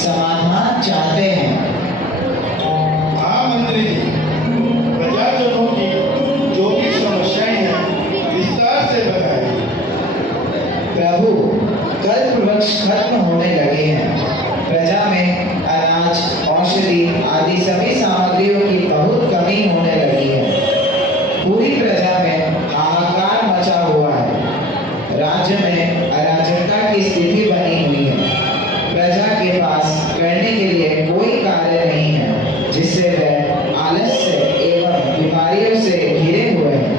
समाधान चाहते हैं। हाँ मंत्री जी, प्रजाजनों की जो भी समस्याएं हैं विस्तार से बताएं। प्रभु, कल्प वृक्ष खत्म होने लगे हैं। प्रजा में अनाज, औषधि आदि सभी सामग्रियों की बहुत कमी होने लगी है। पूरी प्रजा में हाहाकार मचा हुआ है। राज्य में अराजकता की स्थिति बनी हुई है। प्रजा के पास करने के लिए कोई कार्य नहीं है, जिससे वह आलस्य एवं बीमारियों से घिरे हुए हैं।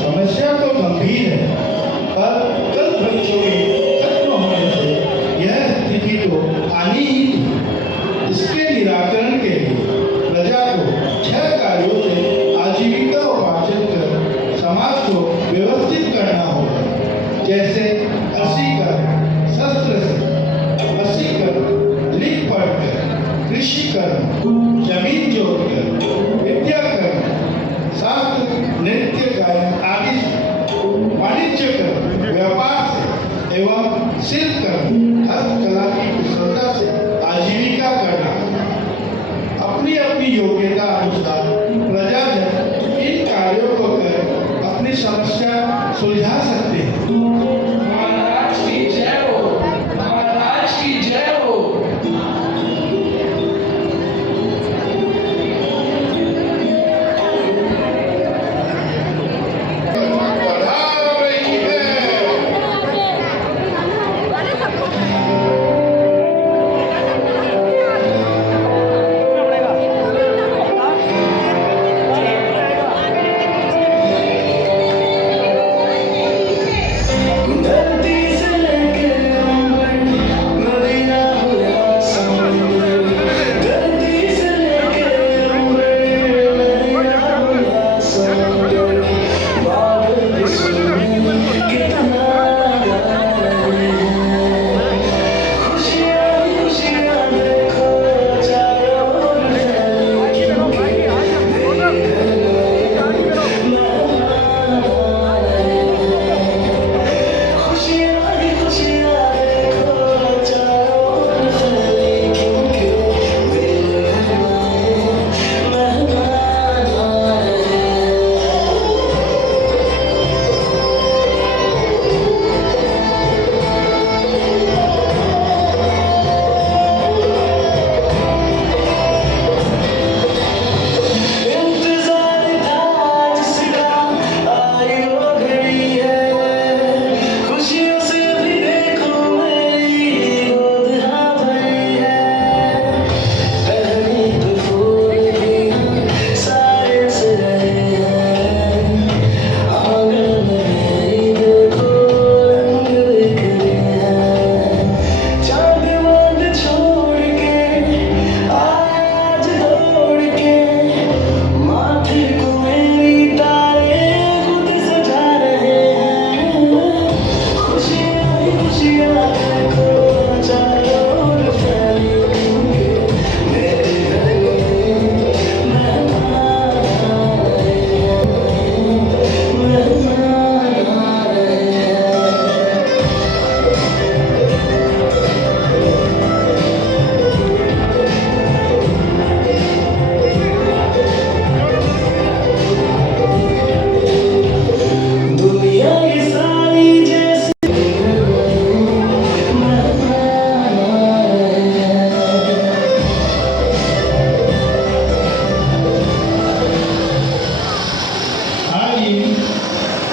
समस्या तो गंभीर है, पर कल वृक्षों के खत्म होने से यह स्थिति तो आनी ही थी। इसके निराकरण के लिए प्रजा को 6 कार्यों से आजीविका उपार्जन कर समाज को व्यवस्थित करना होगा। जैसे वशीकरण, शस्त्र से वशीकरण, लिख पढ़कर, कृषिकरण, जमीन जोतकर, विद्याकरण, शास्त्र, नृत्य, गायन आदि से, वाणिज्य कर, व्यापार से एवं शिल्प कर, हस्तकला की कुशलता से आजीविका करना। अपनी अपनी योग्यता अनुसार प्रजाजन इन कार्यों को कर अपनी समस्या सुलझा सकते हैं। महाराज की जय हो, महाराज की जय हो।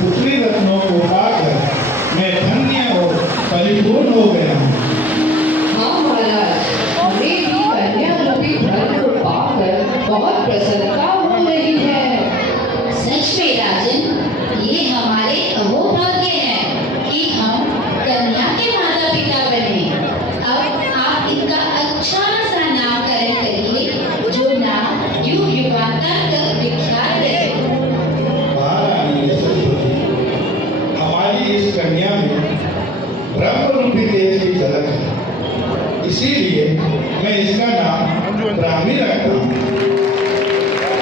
पुत्री रत्नों को पाकर मैं धन्य और परिपूर्ण हो गया हूँ। हाँ महाराज, हमें भी कन्या रूपी धन को पाकर बहुत प्रसन्नता हो रही है। सच में राजन, ये हमारे अहोभाग्य है कि हम कन्या के माता पिता बने। अब आप इनका अच्छा सा नामकरण करिए, जो नाम युग युगांतर तक विख्यात रहे। महारानी यशोधरी, हमारी इस कन्या में ब्रह्म रूपी तेज की झलक है, इसीलिए मैं इसका नाम ब्राह्मी रखता हूँ।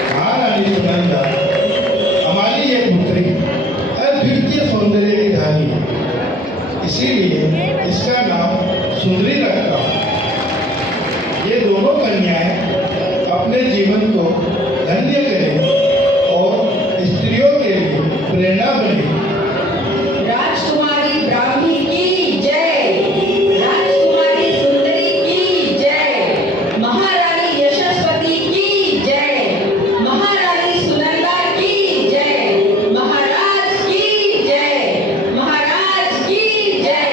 महारानी सुनंदा, हमारी ये पुत्री अद्वितीय सौंदर्य की धारी है, इसीलिए इसका नाम सुंदरी रखता हूँ। जीवन को धन्य करे और स्त्रियों के लिए प्रेरणा बने। राजकुमारी ब्राह्मी की जय, राजकुमारी सुंदरी की जय, महारानी यशस्वती की जय, महारानी सुनंदा की जय, महाराज की जय, महाराज की जय।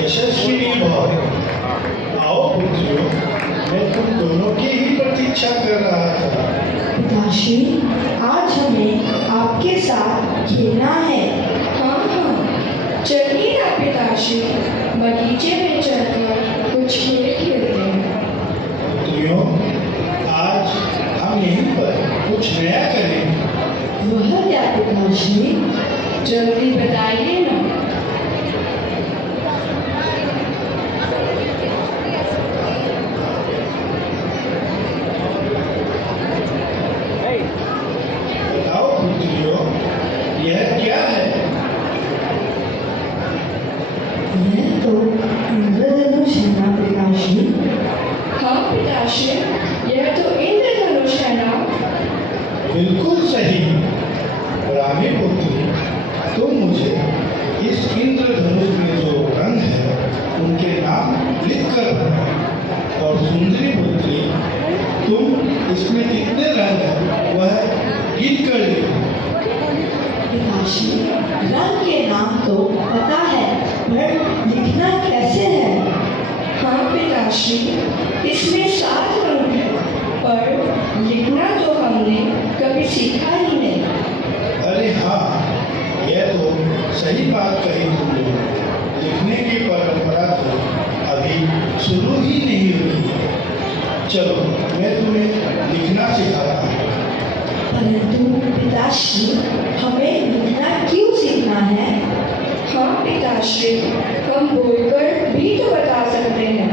यशस्विनी भव। आओ पुत्रियों, मैं तुम दोनों की ही प्रतीक्षा कर रहा था। पिताश्री, आज हमें आपके साथ खेलना है। हाँ हाँ, चलिए ना पिताश्री, बगीचे में चलकर कुछ खेल खेलते हैं। पुत्रियों, आज हम यहीं पर कुछ नया करेंगे। वह क्या पिताश्री, जल्दी बताइए ना। बताओ पुत्रियों, यह क्या है? यह तो इंद्रधनुष है ना पिताश्री। हाँ पिताश्री, यह तो इंद्रधनुष है ना। बिल्कुल सही। रानी पुत्री, तुम मुझे इस इंद्रधनुष में जो रंग है उनके नाम लिख कर बताओ। और सुंदरी पुत्री, तुम इसमें कितने रंग हैं वह गिन कर लिखो। पिताश्री, रंग के नाम तो पता है, पर लिखना कैसे है? हाँ पिताश्री, इसमें 7 रंग है, पर लिखना तो हमने कभी सीखा ही नहीं। अरे हाँ, यह तो सही बात कही तुमने। लिखने की परंपरा तो अभी शुरू ही नहीं हुई है। चलो, मैं तुम्हें लिखना सिखाता हूँ। परंतु पिताश्री, हमें लिखना क्यों सीखना है? हाँ पिताश्री, हम बोलकर भी तो बता सकते हैं।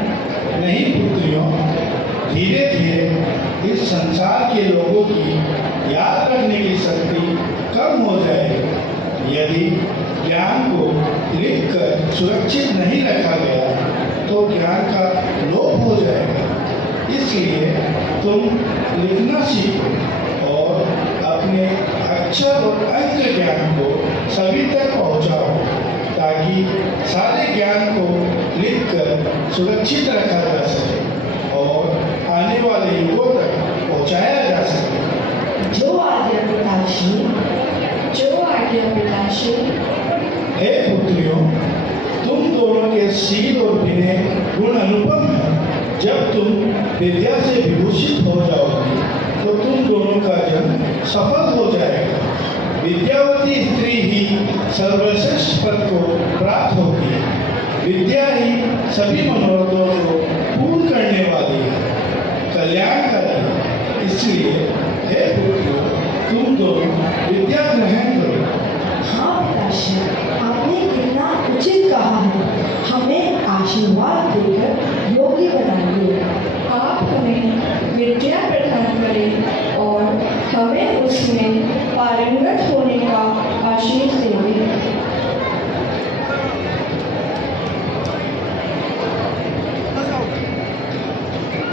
नहीं पुत्रियों, धीरे धीरे इस संसार के लोगों की याद रखने की शक्ति कम हो जाएगी। यदि ज्ञान को लिखकर सुरक्षित नहीं रखा गया तो ज्ञान का लोप हो जाएगा। इसलिए तुम लिखना सीखो और अपने अक्षर और अंक ज्ञान को सभी तक पहुंचाओ, ताकि सारे ज्ञान को लिखकर सुरक्षित रखा जा सके और आने वाले युगों तक पहुंचाया जा सके। जो आज्ञा पिताश्री। जो आज्ञा पिताश्री। हे पुत्रियों, तुम दोनों के शील और विनय गुण अनुपम हैं। जब तुम विद्या से विभूषित हो जाओगे तो तुम दोनों का जन्म सफल हो जाएगा। विद्यावती स्त्री ही सर्वश्रेष्ठ पद को प्राप्त होगी। विद्या ही सभी मनोरथों को पूर्ण करने वाली है, कल्याणकारी है। इसलिए हे पुत्रों, तुम दोनों विद्या ग्रहण करो। हाँ पिताश्री, आपने कितना उचित कहा है। हमें आशीर्वाद देकर योग्य बनाइए। आप हमें विद्या प्रदान करें और हमें उसमें पारंगत होने का आशीष दें।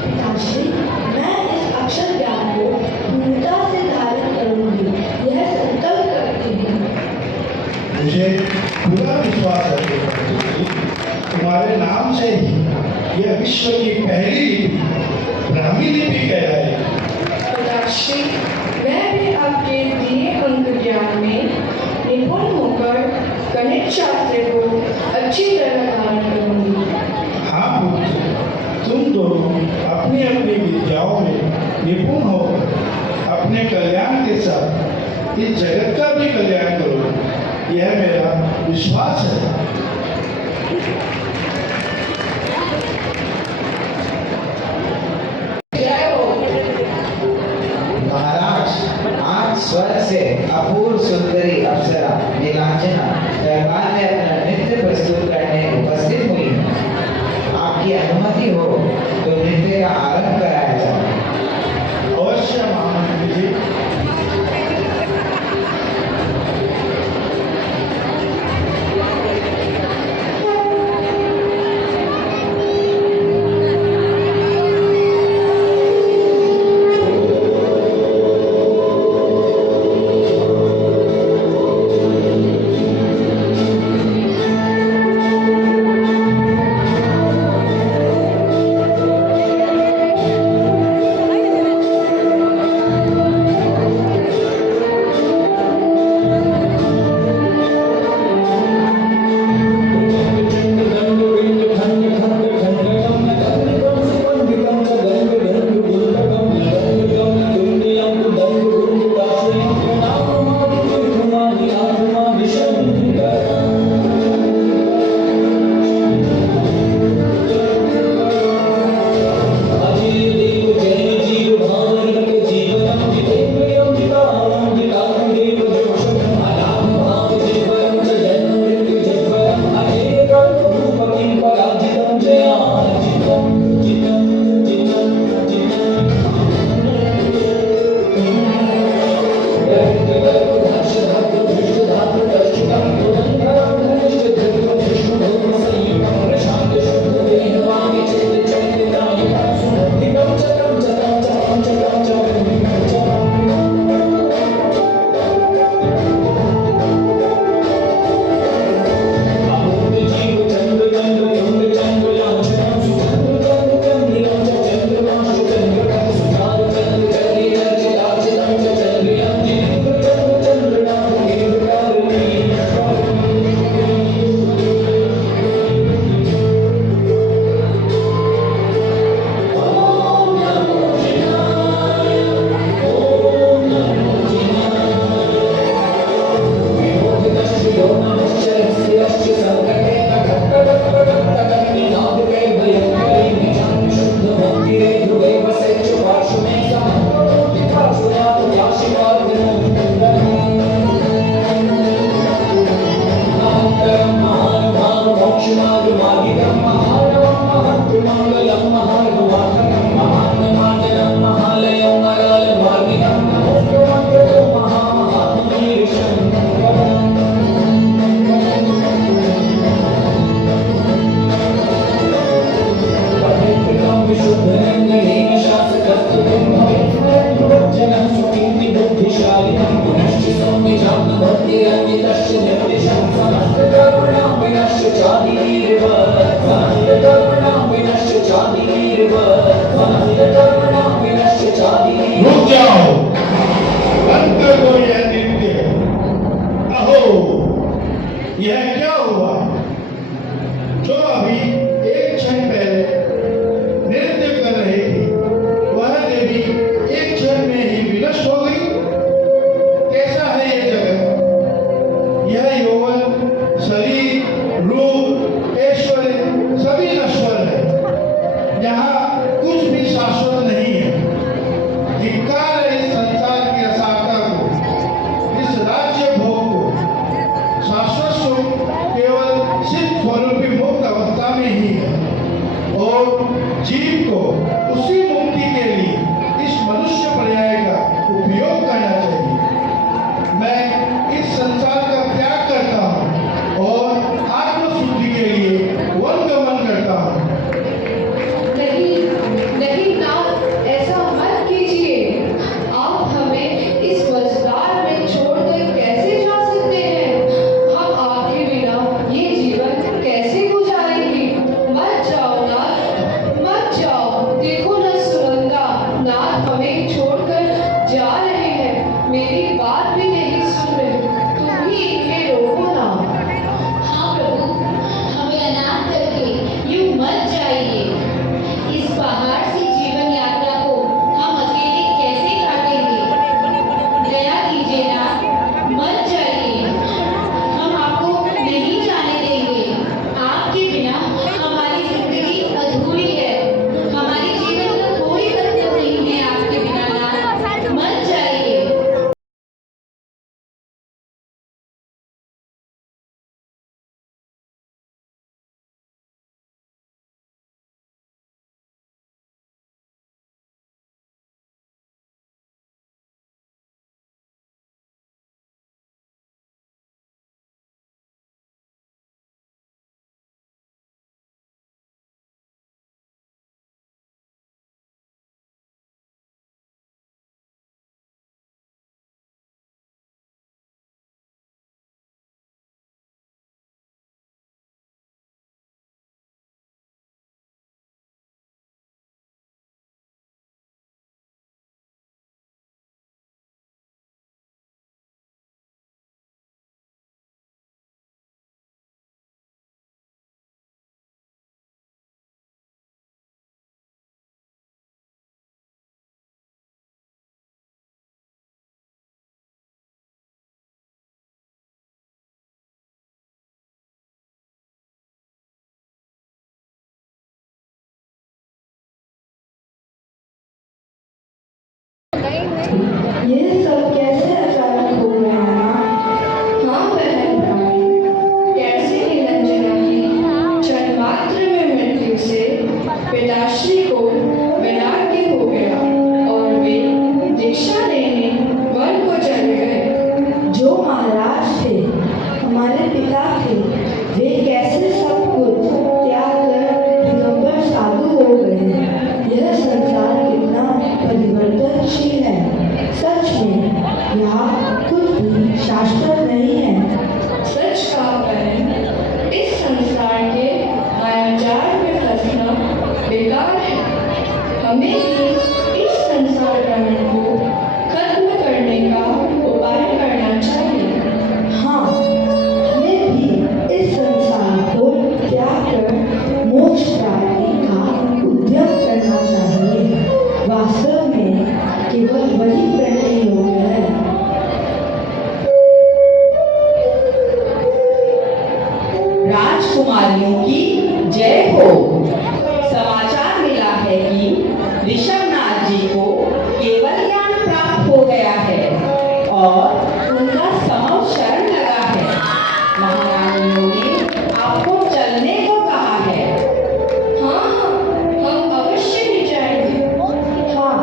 पिताश्री, मैं इस अक्षर ज्ञान को पूर्णता से धारण करूंगी, यह संकल्प करती हूँ। मुझे पूरा विश्वास है कि तुम्हारे नाम से ही यह विश्व की पहली लिपि ब्राह्मी लिपि कहलाएगी। पिताश्री, मैं भी आपके दिए अंक ज्ञान में निपुण होकर गणित शास्त्र को अच्छी तरह धारण करूंगी। हाँ पुत्र, तुम दोनों अपनी अपनी विद्याओं में निपुण होकर अपने कल्याण के साथ इस जगत का भी कल्याण करो। यह मेरा विश्वास है। जय हो। महाराज, आज स्वर्ग से अपूर्व सुंदरी अप्सरा नीलांजना दरबार में अपना नृत्य प्रस्तुत करने उपस्थित हुई है। आपकी अनुमति हो तो नृत्य का आरंभ कराया जाए। अवश्य महामंत्री जी। ये सब कैसे अचानक हो गया माँ? हाँ बहन भाभी, कैसे निरंजना की क्षण मात्र में मृत्यु से पिताश्री को वैराग्य हो गया और वे दीक्षा लेने वन को चले गए। जो महाराज थे, हमारे पिता थे, वे कैसे सब कुछ त्याग कर दिगंबर साधु हो गए। यह संसार कितना परिवर्तनशील है। सच में यहाँ कुछ भी शाश्वत नहीं है। सच कहा बहन, इस संसार के मायाजाल में फंसना बेकार है। हमें भी इस संसार गमन को खत्म करने का उपाय करना चाहिए। हाँ, हमें भी इस संसार को त्याग कर मोक्ष प्राप्ति का उद्यम करना चाहिए। वास्तव में केवल वही करने योग्य है। राजकुमारियों की जय हो। समाचार मिला है कि ऋषभनाथ जी को केवल ज्ञान प्राप्त हो गया है और उनका समव शरण लगा है। महारानियों ने आपको चलने को कहा है। हाँ हम अवश्य ही जाएंगे। हाँ,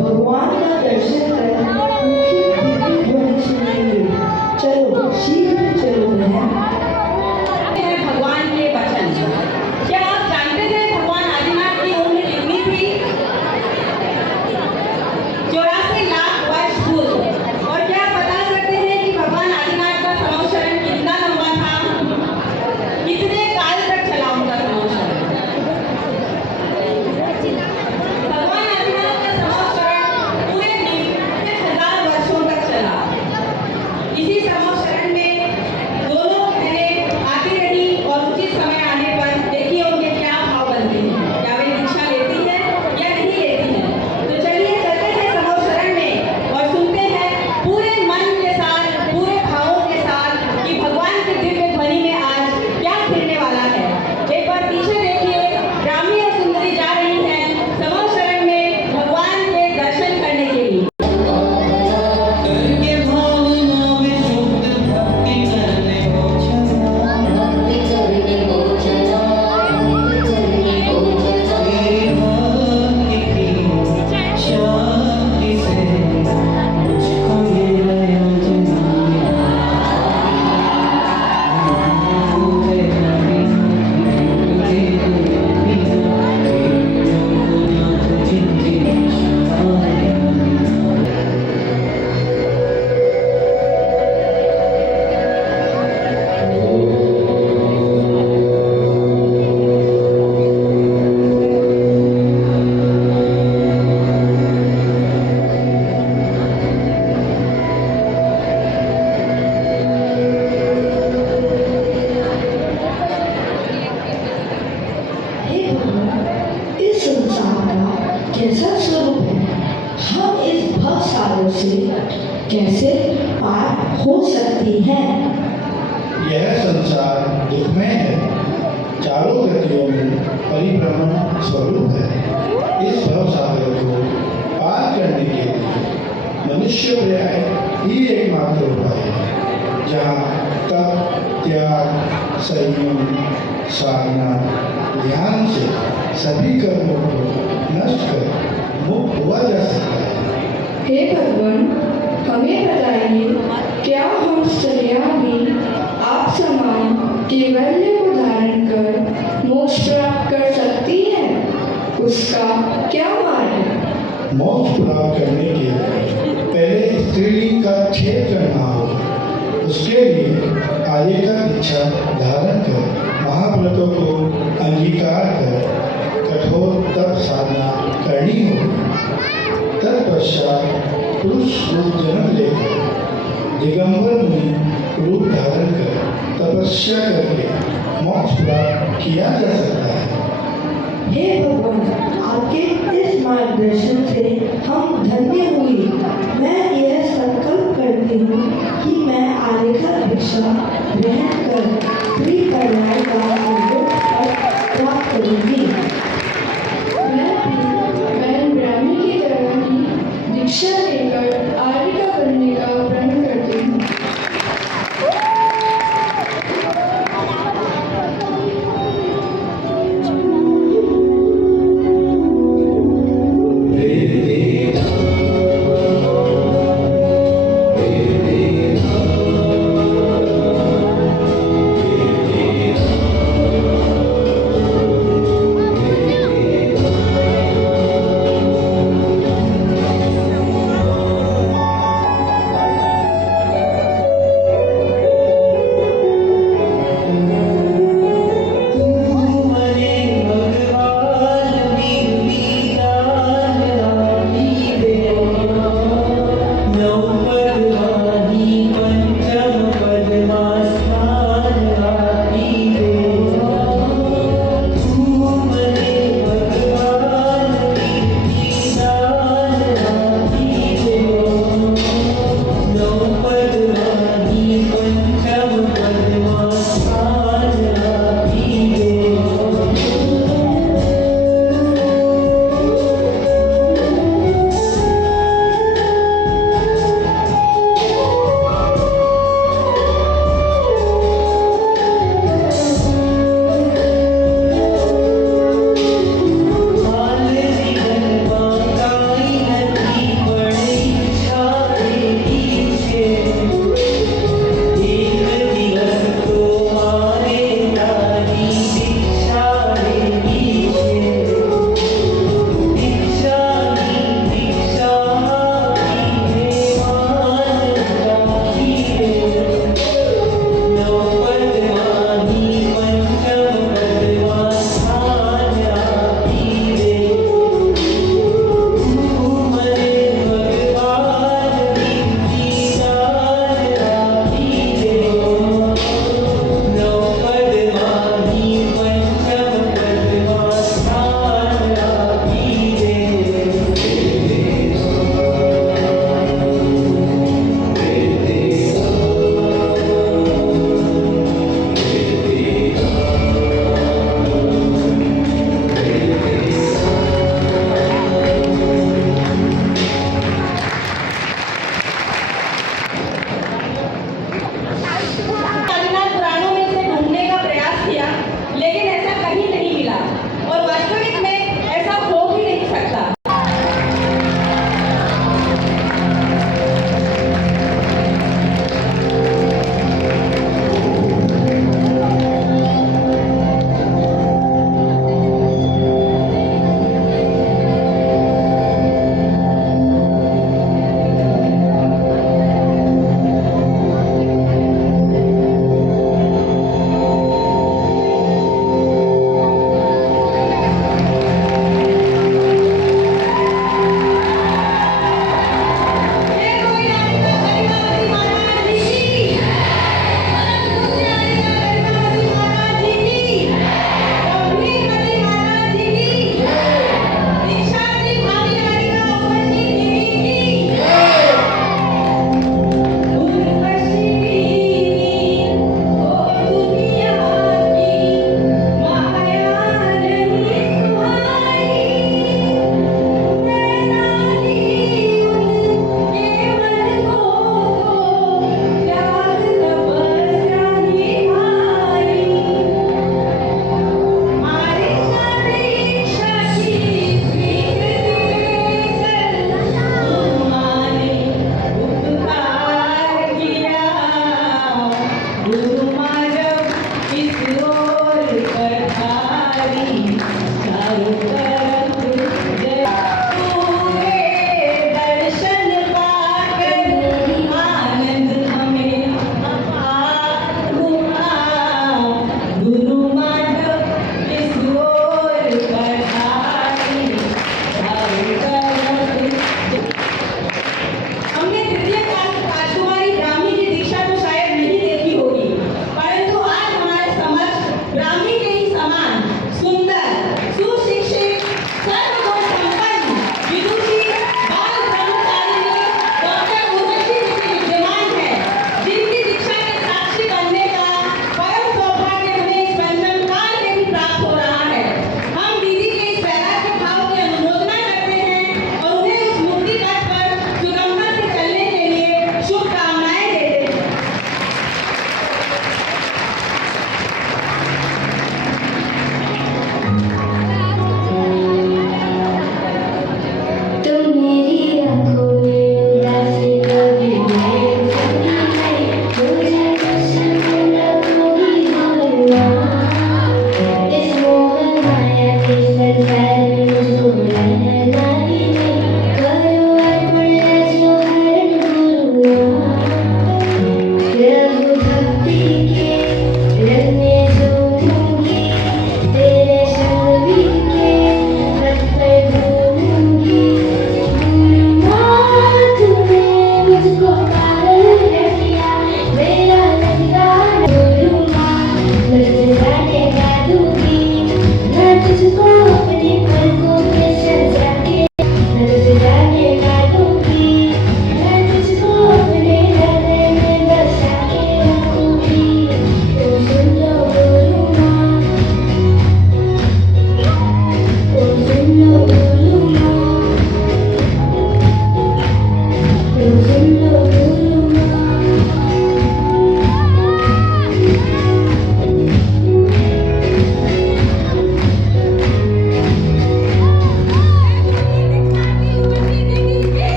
भगवान का दर्शन कर उनकी दिव्य ध्वनि सुनेंगे। चलो, शीघ्र चलो बहन। भगवान के वचन, क्या आप जानते थे भगवान आदिनाथ की उम्र कितनी थी? 84 लाख वर्ष पूर्व। और क्या आप बता सकते हैं कि भगवान आदिनाथ का समव शरण कितना लंबा था? कितने काल तक चला उनका समव शरण? भगवान आदिनाथ का समव शरण पूरे 1000 वर्षों तक चला। इसी समव शरण में दोनों बहनें आती रही और उचित समय आने पर देखिए उनके क्या भाव बनते हैं। क्या वे दीक्षा लेती हैं या नहीं लेती हैं? तो चलिए चलते हैं समव शरण में और सुनते हैं पूरे मन के साथ, पूरे भावों के साथ कि भगवान की दिव्य ध्वनि में आज क्या खिलने वाला है। एक बार पीछे देखिए, रामी और सुंदरी जा रही हैं समव शरण में भगवान के दर्शन करने के लिए। हे भगवान, इस संसार का कैसा स्वरूप है? हम इस भव सागर से कैसे पार हो सकती हैं? यह संसार दुखमय है, चारों गतियों में परिभ्रमण स्वरूप है। इस भव सागर को पार करने के लिए मनुष्य पर्याय ही एकमात्र उपाय है, जहाँ तप, त्याग, संयम, साधना, ध्यान से सभी कर्मों को नष्ट कर मुक्त हुआ जा सकता है। हे भगवान, हमें बताइए, क्या हम स्त्रियां भी आप समान कैवल्य को धारण कर मोक्ष प्राप्त कर सकती हैं? उसका क्या मार्ग है? मोक्ष प्राप्त करने के लिए पहले स्त्रीलिंग का छेद करना होगा। उसके लिए आर्य का दीक्षा धारण कर महाव्रतों को अंगीकार कर कठोर तप साधना करनी होगी। तत्पश्चात पुरुष रूप जन्म लेकर दिगंबर मुनि रूप धारण कर तपस्या करके मोक्ष प्राप्त किया जा सकता है। हे भगवान, आपके इस मार्गदर्शन से हम धन्य हुई। मैं यह संकल्प करती हूँ कि मैं आर्य का दीक्षा ग्रहण कर त्रिपर्याय का अमृत फल प्राप्त करूँगी। मैं भी बहन ब्राह्मी की तरह ही दीक्षा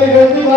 हमारी गलती